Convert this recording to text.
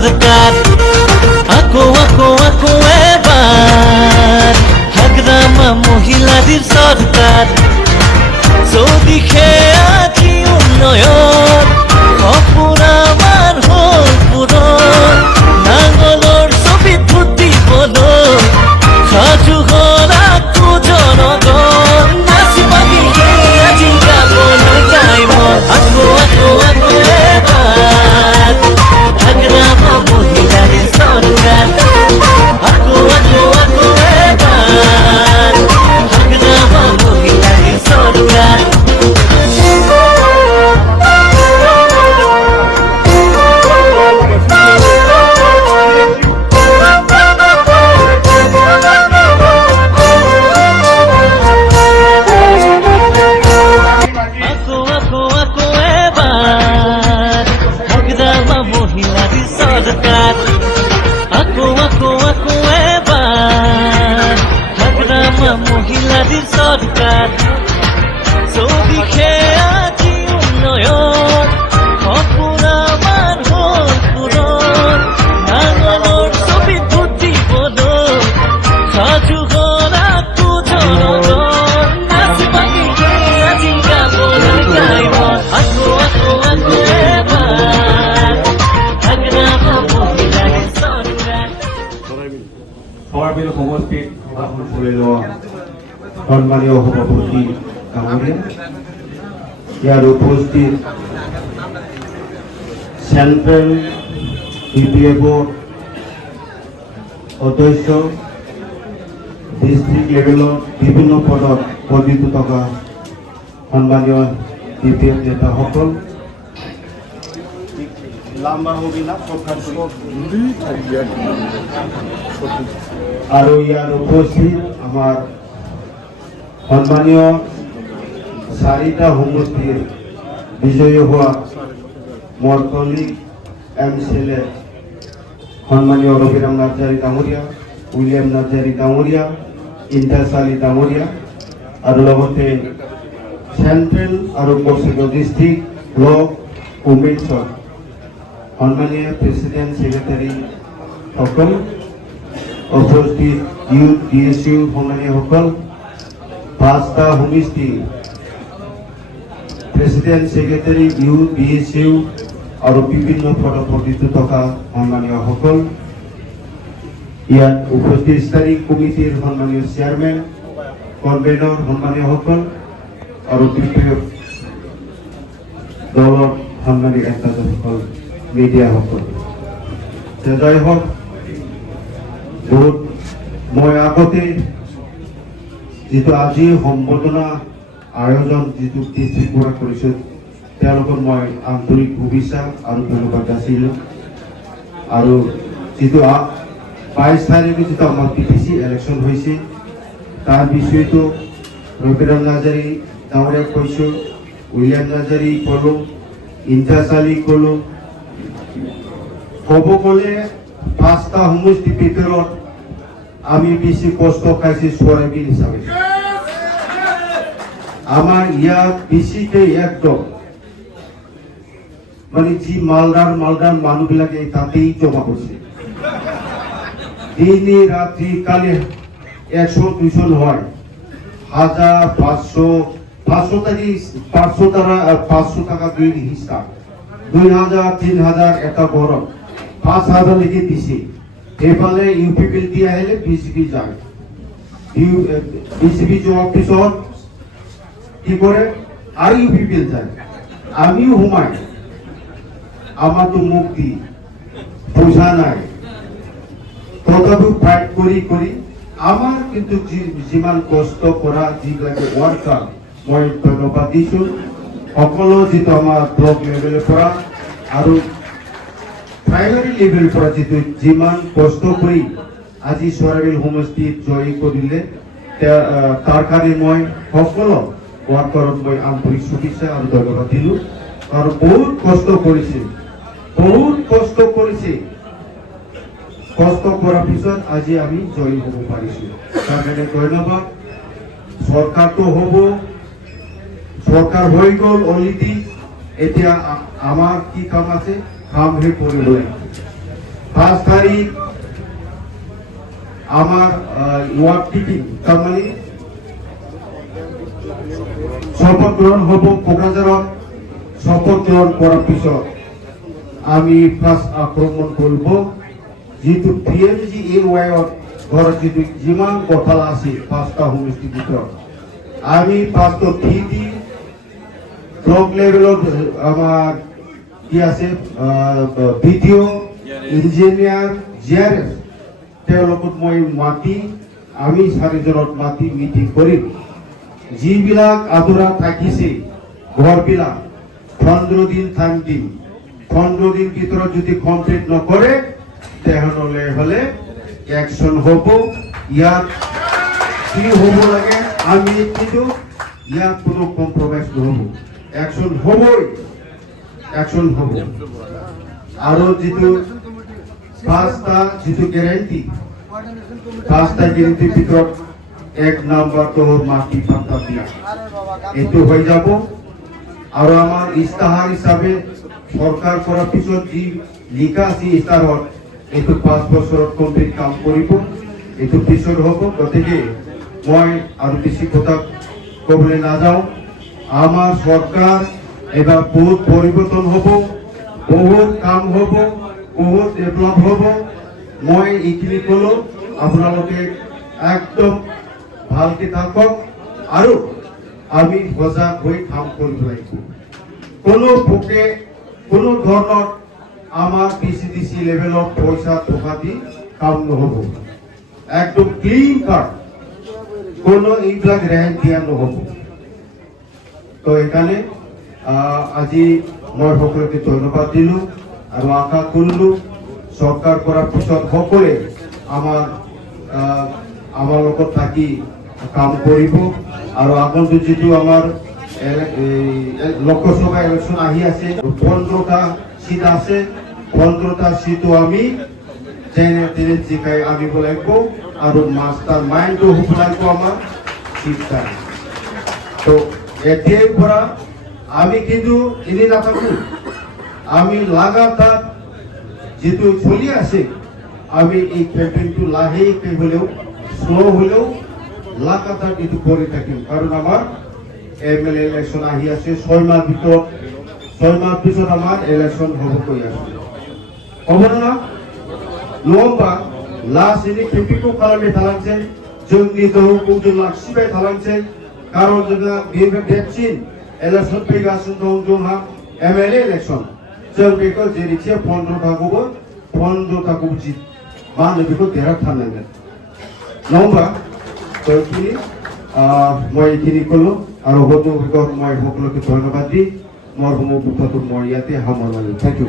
সৰকাৰ আকো আকো আকো এবাৰ হাগ্ৰামা মহিলাদেৰ সৰকাৰ চৌদিশে আজি উন্নয়ন অপুৰামাৰ হল পূৰণ নাঙলৰ ছবিত ফুটি বদল সাজু হল আকো জনগণ নাচি বাগি আজি গাবলৈ গাই মন আকো আকো আকো এবাৰ হাগ্ৰামা মহিলাদেৰ সৰকাৰ আকো আকো আকো এবাৰ হাগ্রামা মহিলাদের সরকার আকো আকো আকো এবার হাগ্রামা মহিলাদের সরকার আকো আকো আকো এবার হাগ্রামা মহিলাদের সরকার চৌদিশে আজি উন্নয়ন অপুরামার হল পূরণ নাঙলৰ ছবিত ফুটি বদল সাজু হল আকো জনগণ নাচি বাগি আজি গাবলৈ গাই মন আকো আকো আকো এবাৰ হাগ্ৰামা মহিলাদেৰ সৰকাৰ সৰাবিল সমষ্টিত আসন তুলে দেওয়া সম্মানীয় সভাপতি ডাঙৰীয়া, ইয়াৰ উপস্থিত সেন্ট্ৰেল BPFৰ সদস্য, ডিস্ট্ৰিক্ট লেভেলৰ বিভিন্ন পদত পদবীত থকা সম্মানীয় BPF নেতাসকল, আৰু ইয়াৰ উপস্থিত আমাৰ সম্মানীয় 4টা সমষ্টিৰ বিজয়ী হোৱা মোৰ কলিগ MCLA সম্মানীয় ৰবিৰাম নাৰ্জাৰী ডাঙৰীয়া, উইলিয়াম নাৰ্জাৰী ডাঙৰীয়া, ইন্টাছ আলী ডাঙৰীয়া আৰু লগতে চেন্ট্ৰেল আৰু কৌশিক ডিষ্ট্ৰিক্ট ব্লক উমেন্সৰ সম্মানীয় প্ৰেচিডেণ্ট ছেক্ৰেটাৰী সকল, উপস্থিত ইউথ DSU সম্মানীয়সকল, 5টা সমষ্টি প্ৰেচিডেণ্ট ছেক্ৰেটাৰী ইউথ DSU আৰু বিভিন্ন পদপদবীত থকা সম্মানীয়সকল, ইয়াত উপস্থিত স্থায়ী কমিটিৰ সম্মানীয় চেয়াৰমেন, কনভেনৰ সম্মানীয়সকল আৰু BPF দলৰ সম্মানীয় নেতাসকল, মিডিয়াসকল, যাই হওক বহুত মই আগতে যিটো আজি সম্বৰ্ধনা আয়োজন যিটো ডিষ্ট্ৰিক্ট পৰা কৰিছোঁ তেওঁলোকক মই আন্তৰিক শুভেচ্ছা আৰু ধন্যবাদ যাচিলোঁ। আৰু যিটো 22 তাৰিখে যিটো আমাৰ PTC ইলেকশ্যন হৈছে তাৰ বিষয়টো ৰবিৰাম নাৰ্জাৰী ডাঙৰীয়াক কৈছোঁ, উইলিয়াম নাৰ্জাৰী ক'লোঁ, ইন্টাছ আলী ক'লোঁ, ক'ব গ'লে 5টা সমষ্টিৰ ভিতৰত আমি বেছি কষ্ট খাইছে চৰাইবিল হিচাপে। আমাৰ ইয়াত বেছিকৈ একদম মানে যি মালদাৰ মানুহবিলাকে তাতেই জমা কৰিছে। দিনে রাত্রি কালে 100-200 হয়, 1000, 500 টাকা দিয়ে হিসাব, 2000-3000 এটা গরম 5000 লিখে দিছে। এফালে ইউপিপিএল দিয়ে আহিলে বিজেপি যায়, বিজেপি যোৱাৰ পিছত কি কৰে আৰু ইউপিপিএল যায়, আমিও সোমাই, আমাৰতো মুক্তি পইচা নাই, তথাপিও ফাইট কৰি আমাৰ কিন্তু যিমান কষ্ট কৰা যিবিলাকে ওয়াৰ্কাৰ মই ধন্যবাদ দিছোঁ। সকলো যিটো আমাৰ ব্লক লেভেলৰ পৰা আৰু প্ৰাইমাৰী লেভেলৰ পৰা যিমান কষ্ট কৰি আজি চৰাইবিল সমষ্টিত জয়ী কৰিলে তাৰ কাৰণে মই সকলো ওয়াৰ্কাৰক মই আন্তৰিক শুভেচ্ছা আৰু ধন্যবাদ দিলোঁ। আৰু বহুত কষ্ট কৰিছে, কষ্ট কৰাৰ পিছত আজি আমি জয়ী হ'ব পাৰিছোঁ, তাৰ কাৰণে ধন্যবাদ। সৰকাৰতো হব, সৰকাৰ হয়ে গেল অলৰেডি, এতিয়া আমাৰ কি কাম আছে, কাম হে কৰিব লাগিব। 5 তারিখ আমার ওয়ার্ড টিকিং তার মানে শপথ গ্রহণ হব কোকরাঝারত শপথ গ্রহণ করার পিছত আমি ফার্স্ট আক্রমণ করব যেহেতু PMG এওয়াইত ঘৰত যেটো যিমান গঠাল আছে 5টা হোমষ্টিৰ ভিতৰত আমি 5টা থিদি ব্লক লেভেলত আমাৰ কি আছে ভিডিও ইঞ্জিনিয়াৰ জিআৰএস তেওঁলোকক মই মাতি আমি 4জনত মাতি মিটিং কৰিম যিবিলাক আধুৰা থাকিছে ঘৰবিলাক 15 দিন টাইম দিম 15 দিন ভিতৰত যদি কমপ্লিট নকৰে তেহলে হলে অ্যাকশন হব ইয়াত কি হব লাগে আমি কিন্তু ইয়াত কোনো কম্প্রোমাইজ নহব অ্যাকশন হবই অ্যাকশন হব আৰু যেটো পাঁচটা যেটো গ্যাৰান্টি পাঁচটা গ্যাৰান্টিৰ ভিতৰত এক নাম্বাৰ তো মাটি পাতা দিয়া এটো হৈ যাব আৰু আমাৰ ইস্তাহাৰ হিচাপে সৰকাৰ কৰাৰ পিছত যি লিখা আছে ইস্তাহাৰত এটো 5 বছৰত কমপ্লিট কাম কৰিব এটো পিছত হ'ব গতিকে মই আৰু বেছি কথা কবলৈ নাযাওঁ আমাৰ সরকার এবার বহুত পরিবর্তন হব বহুত কাম হব বহুত ডেভেলপ হব মই এইখিনি কলো আপোনালোকে একদম ভালকে থাকক আৰু আমি সজাগ হৈ কাম কৰিব লাগিব কোনো পোকে কোনো ধৰণৰ আমার PCDC লেভেলত পয়সা টোকা দি কাম নহব একদম ক্লিন কাট কোনো এইবিলাক ৰেহাই দিয়া নহব তো এখানে আজি মই সকলোকে ধন্যবাদ দিলো আৰু আশা কৰিলো সৰকাৰ কৰাৰ পিছত সকলে আমাৰ লগত থাকি কাম কৰিব আৰু আগন্তুক যেটো আমার লোকসভা ইলেকশন আহি আছে 15টা সিট আছে 15টা সিট আমি যেনে তেনে জিকাই আনিব লাগিব আৰু মাস্টাৰ মাইন্ড হ'ব লাগিব আমাৰ সিটটা তো এতিয়াৰ পৰা আমি কিন্তু এনে নাথাকো আমি লাগাতার যেটো চলি আছে আমি এই ক্যাম্পেইনটো লাহেকৈ হলেও স্লো হলেও লাগাতার কিন্তু কৰি থাকিম কাৰণ আমাৰ MLA ইলেকশন আহি আছে 6 মাহ ভিতৰত 6 মাহ পিছত আমার ইলেকশন হ'ব কৈ আছে হ'ব না नङाबा लासैनो केम्पेइनखौ खालामबाय थालांसै जोंनि दोहौखौ जों लाखिबाय थालांसै खारन जोंहा बेनिफ्राय देरसिन इलेक्शन फैगासिनो दं जोंहा MLA इलेक्शन जों बेखौ जेरैखि 15थाखौबो मा होनो बेखौ देरहाथारनांगोन नङाबा তো এইখিনি মই এইখিনি ক'লো আৰু হয়তো মই সকলোকে ধন্যবাদ দি মোৰ সময় মই ইয়াতে সামৰণি মাৰিলোঁ থেংক ইউ